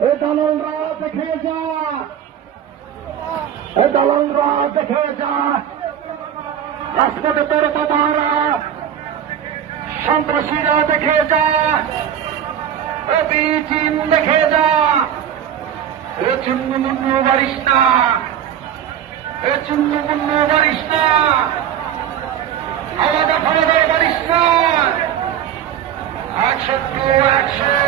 এ দালালরা দেখে যা। এ দালালরা দেখে যা। রাজপথে তোর বাবারা, সন্ত্রাসীরা দেখে যা। দেখে যা। এ চুন্নু মুন্নু এ চুন্নু মুন্নু আলাদা ফালাদা টু অ্যাকশন